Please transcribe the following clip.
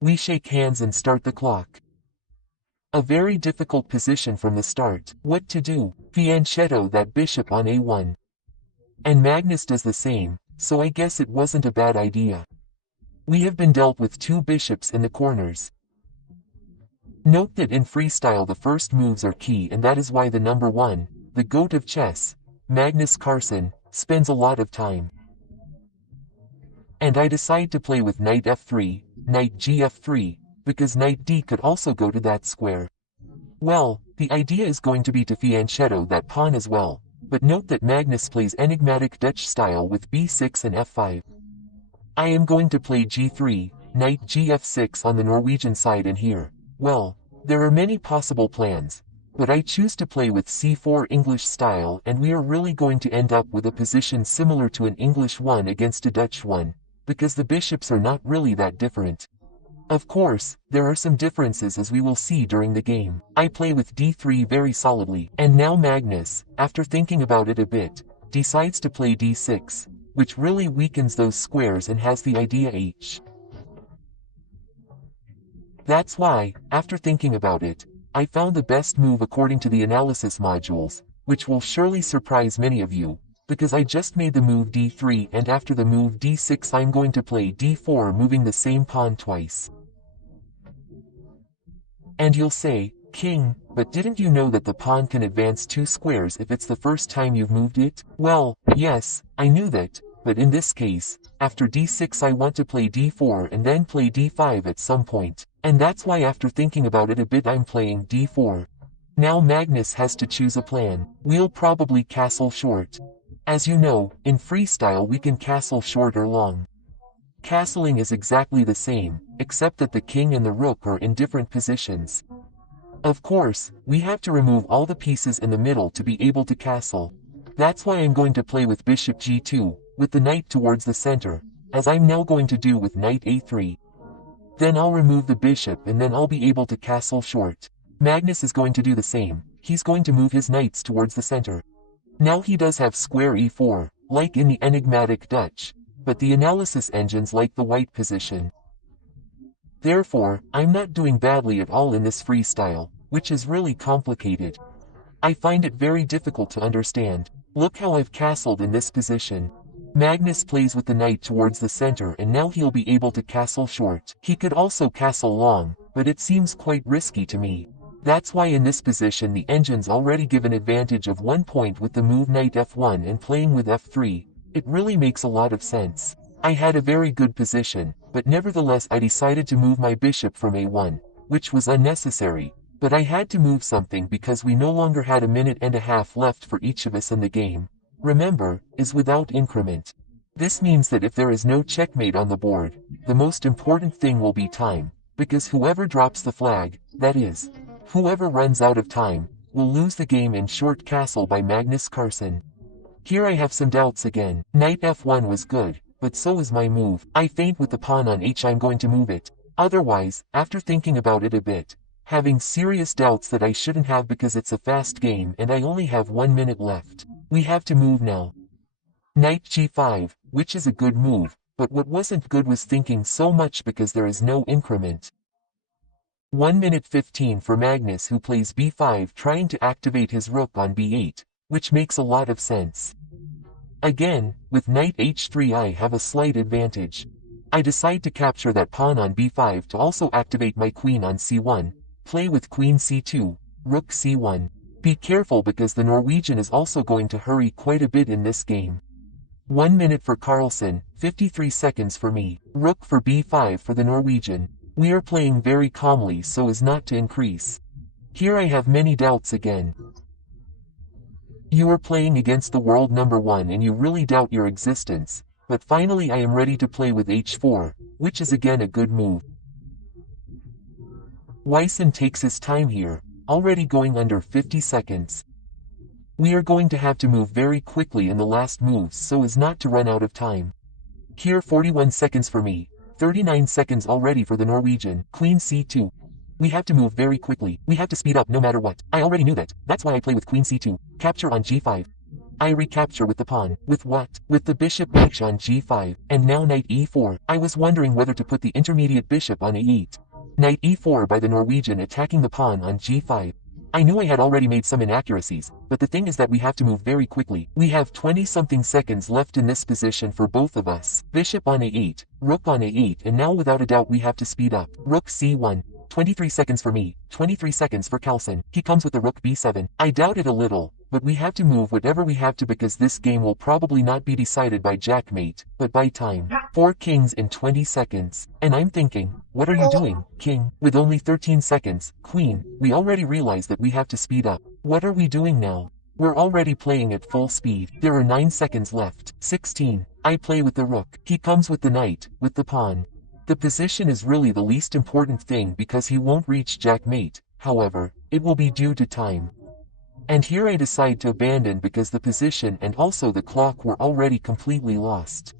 We shake hands and start the clock. A very difficult position from the start. What to do? Fianchetto that bishop on a1. And Magnus does the same, so I guess it wasn't a bad idea. We have been dealt with two bishops in the corners. Note that in freestyle the first moves are key, and that is why the number one, the GOAT of chess, Magnus Carlsen, spends a lot of time. And I decide to play with knight f3, knight gf3, because knight d could also go to that square. Well, the idea is going to be to fianchetto that pawn as well, but note that Magnus plays enigmatic Dutch style with b6 and f5. I am going to play g3, knight gf6 on the Norwegian side, and here, well, there are many possible plans, but I choose to play with c4 English style, and we are really going to end up with a position similar to an English one against a Dutch one, because the bishops are not really that different. Of course, there are some differences as we will see during the game. I play with d3 very solidly, and now Magnus, after thinking about it a bit, decides to play d6, which really weakens those squares and has the idea h. That's why, after thinking about it, I found the best move according to the analysis modules, which will surely surprise many of you, because I just made the move d3, and after the move d6 I'm going to play d4, moving the same pawn twice. And you'll say, King, but didn't you know that the pawn can advance two squares if it's the first time you've moved it? Well, yes, I knew that, but in this case, after d6 I want to play d4 and then play d5 at some point, and that's why after thinking about it a bit I'm playing d4. Now Magnus has to choose a plan. We'll probably castle short. As you know, in freestyle we can castle short or long. Castling is exactly the same, except that the king and the rook are in different positions. Of course, we have to remove all the pieces in the middle to be able to castle. That's why I'm going to play with bishop g2, with the knight towards the center, as I'm now going to do with knight a3. Then I'll remove the bishop and then I'll be able to castle short. Magnus is going to do the same. He's going to move his knights towards the center. Now he does have square e4, like in the enigmatic Dutch, but the analysis engines like the white position. Therefore, I'm not doing badly at all in this freestyle, which is really complicated. I find it very difficult to understand. Look how I've castled in this position. Magnus plays with the knight towards the center, and now he'll be able to castle short. He could also castle long, but it seems quite risky to me. That's why in this position the engines already give an advantage of 1 point with the move knight f1 and playing with f3. It really makes a lot of sense. I had a very good position, but nevertheless I decided to move my bishop from a1, which was unnecessary, but I had to move something because we no longer had a minute and a half left for each of us, and the game, remember, is without increment. This means that if there is no checkmate on the board, the most important thing will be time, because whoever drops the flag, that is, whoever runs out of time, will lose the game in short castle by Magnus Carlsen. Here I have some doubts again. Knight f1 was good, but so is my move. I feint with the pawn on h. I'm going to move it. Otherwise, after thinking about it a bit, having serious doubts that I shouldn't have because it's a fast game and I only have 1 minute left. We have to move now. Knight g5, which is a good move, but what wasn't good was thinking so much because there is no increment. 1 minute 15 for Magnus, who plays b5 trying to activate his rook on b8, which makes a lot of sense. Again, with knight h3 I have a slight advantage. I decide to capture that pawn on b5 to also activate my queen on c1, play with queen c2, rook c1. Be careful because the Norwegian is also going to hurry quite a bit in this game. 1 minute for Carlsen, 53 seconds for me. Rook for b5 for the Norwegian. We are playing very calmly so as not to increase. Here I have many doubts again. You are playing against the world number 1 and you really doubt your existence, but finally I am ready to play with h4, which is again a good move. Wyson takes his time here, already going under 50 seconds. We are going to have to move very quickly in the last moves so as not to run out of time. Here 41 seconds for me, 39 seconds already for the Norwegian. Queen c2. We have to move very quickly. We have to speed up no matter what. I already knew that. That's why I play with queen c2. Capture on g5. I recapture with the pawn. With what? With the bishop h on g5, and now knight e4. I was wondering whether to put the intermediate bishop on a8. Knight e4 by the Norwegian attacking the pawn on g5. I knew I had already made some inaccuracies, but the thing is that we have to move very quickly. We have 20-something seconds left in this position for both of us. Bishop on a8, rook on a8, and now without a doubt we have to speed up. Rook c1. 23 seconds for me, 23 seconds for Carlsen. He comes with the rook b7. I doubt it a little, but we have to move whatever we have to because this game will probably not be decided by jackmate, but by time. 4 kings in 20 seconds. And I'm thinking, what are you doing, king? With only 13 seconds, queen, we already realize that we have to speed up. What are we doing now? We're already playing at full speed. There are 9 seconds left. 16. I play with the rook. He comes with the knight, with the pawn. The position is really the least important thing because he won't reach jackmate, however, it will be due to time. And here I decide to abandon because the position and also the clock were already completely lost.